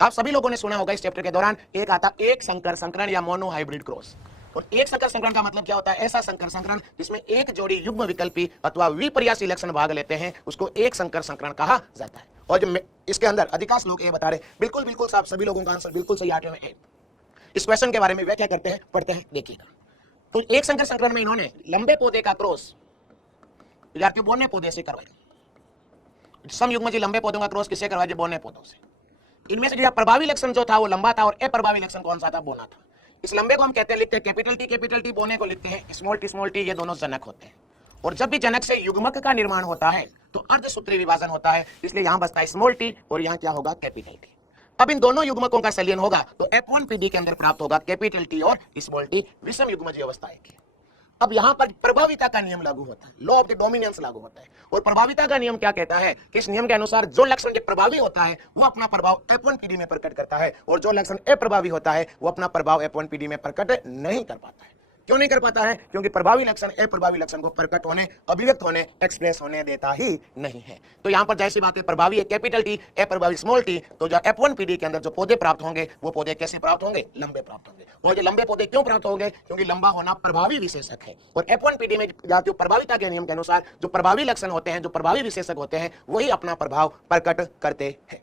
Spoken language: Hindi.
आप सभी लोगों ने सुना होगा इस चैप्टर के दौरान एक आता एक संकर संकरण या मोनो हाइब्रिड क्रॉस। और एक संकर संकरण का मतलब क्या होता है? ऐसा संकर संकरण जिसमें एक जोड़ी युग्म विकल्पी अथवा विपर्यासी लक्षण भाग लेते हैं उसको एक संकर संकरण कहा जाता है। और जो इसके अंदर अधिकांश लोग ये बता रहे बिल्कुल बिल्कुल साहब, सभी लोगों का आंसर बिल्कुल सही 8वें में। इस क्वेश्चन के बारे में व्याख्या करते हैं, पढ़ते हैं, देखिएगा। तो एक संकर संकरण में इन्होंने लंबे पौधे का क्रॉस विद्यार्थियों बोने पौधे से करवाया। समयुग्मजी लंबे पौधों का क्रॉस किससे करवाया? बोने पौधों से। इनमें से प्रभावी लक्षण जो था वो लंबा था और अप्रभावी लक्षण कौन सा था? बोना था। इस लंबे को हम कहते हैं, लिखते हैं कैपिटल टी, बोने को लिखते हैं स्मॉल टी। ये दोनों जनक होते हैं और जब भी जनक से युग्मक का निर्माण होता है तो अर्धसूत्री विभाजन होता है, इसलिए यहां बसता है स्मॉल टी और यहां क्या होगा? Capital T. अब इन दोनों युग्मकों का संलयन होगा तो F1PD के अंदर प्राप्त होगा कैपिटल टी और स्मॉल टी, विषम युग्मजीय अवस्था है। अब यहां पर प्रभाविता का नियम लागू होता है, लॉ ऑफ द डोमिनेंस लागू होता है। और प्रभाविता का नियम क्या कहता है कि इस नियम के अनुसार जो लक्षण के प्रभावी होता है वो अपना प्रभाव F1PD में प्रकट करता है और जो लक्षण अप्रभावी होता है वो अपना प्रभाव F1PD में प्रकट नहीं कर पाता है। क्यों नहीं कर पाता है? क्योंकि प्रभावी लक्षण अप्रभावी लक्षण को प्रकट होने, अभिव्यक्त होने, एक्सप्रेस होने देता ही नहीं है। तो यहां पर जैसी बात है, प्रभावी है कैपिटल टी, अप्रभावी स्मॉल टी, तो जो F1PD के अंदर जो पौधे प्राप्त होंगे वो पौधे कैसे प्राप्त होंगे? लंबे प्राप्त होंगे। और ये लंबे पौधे क्यों प्राप्त होंगे? क्योंकि लंबा होना प्रभावी विशेषक है और F1PD में जातियों प्रभाविता के नियम के अनुसार जो प्रभावी लक्षण होते हैं, जो प्रभावी विशेषक होते हैं, वही अपना प्रभाव प्रकट करते हैं।